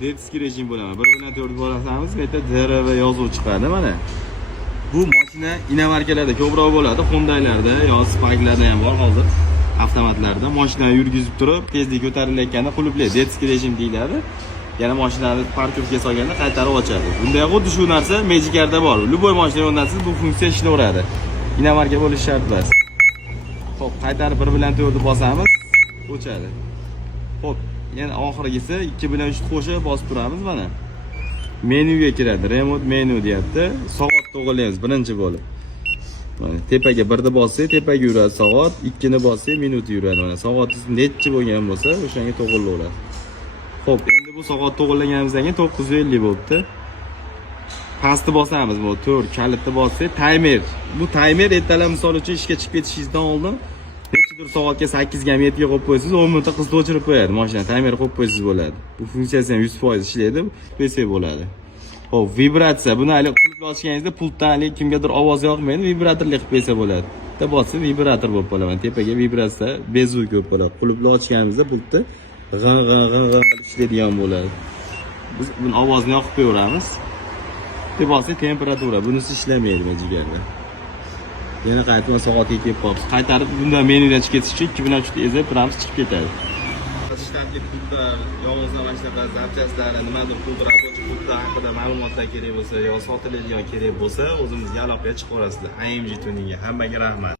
Detskiy rejim bo'ladi. 1.4 bosamiz, bu yerda DRV yozuv chiqadi mana. Bu mashina inomarkalarda ko'proq bo'ladi, Honda'larda yoki Spark'larda ham bor hozir. Avtomatlarda mashinani yurgizib turib, tezlik ko'tarilayotganda quluplaydi. Detskiy rejim deyiladi. Yana mashinani parkovga solganda qaytarib ochadi. Bunda xuddi shu narsa Magic'da bor. Любой mashina o'rnatsangiz bu funksiya ishlayveradi. Inomarka bo'lish shart emas. Xo'p, qaytarib 1.4 bosamiz, o'chadi. Xo'p, yana oxirgisi 2.3 qo'shib bosib turamiz mana. Menyuga kiradi. Remote menu deyapti. Soat to'g'rilaymiz birinchi bo'lib. Mana tepaga 1 ni bossangiz tepaga yuradi soat, 2 ni bossangiz minut yuradi. Mana soatingiz necha bo'lgan bo'lsa, o'shanga to'g'rilayveradi. Xo'p, endi bu soat to'g'rilaganimizdan keyin 950 bo'libdi. Pastni bosamiz, bu 4 kalitni bossak, timer. Bu timer ertalab misol uchun ishga chiqib ketishingizdan oldin nechidir soatga 8 ga 7 ga qo'yib qo'ysangiz, 10 minutda qizib o'chirib qo'yadi. Mashina timer qo'yib qo'ysangiz bo'ladi. Bu funksiyasi ham 100% ishlaydi, desak bo'ladi. Xo'p, vibratsiya. Buni hali qulfni ochganingizda pultdan kimgadir ovoz yoqmaydi, vibratorli qilib qo'ysa bo'ladi. Bitta bosib vibrator bo'lib qoladi. Tepaga vibratsiya, bezuv ko'p bo'ladi. Qulfni ochganimizda pultni g'ing qilib ishlaydigan bo'ladi. Biz buni ovozini yoqib qo'yaveramiz. Deb olsa temperatura, bunisi ishlamaydi Magic'da. Yana qaytma soatga kelib qolibsiz. Qaytarib bundan menyudan chiqib ketish uchun 2.3 ezib turamiz, chiqib ketadi. Shtatli pultlar, yog'ozlama ishlab zapchastlar, nimadir pul rabochiy pultlar haqida ma'lumotlar kerak bo'lsa, yo sotiladigan kerak bo'lsa, o'zimizga aloqaga chiqaverasizlar. AMG Tuningga. Hammaga rahmat.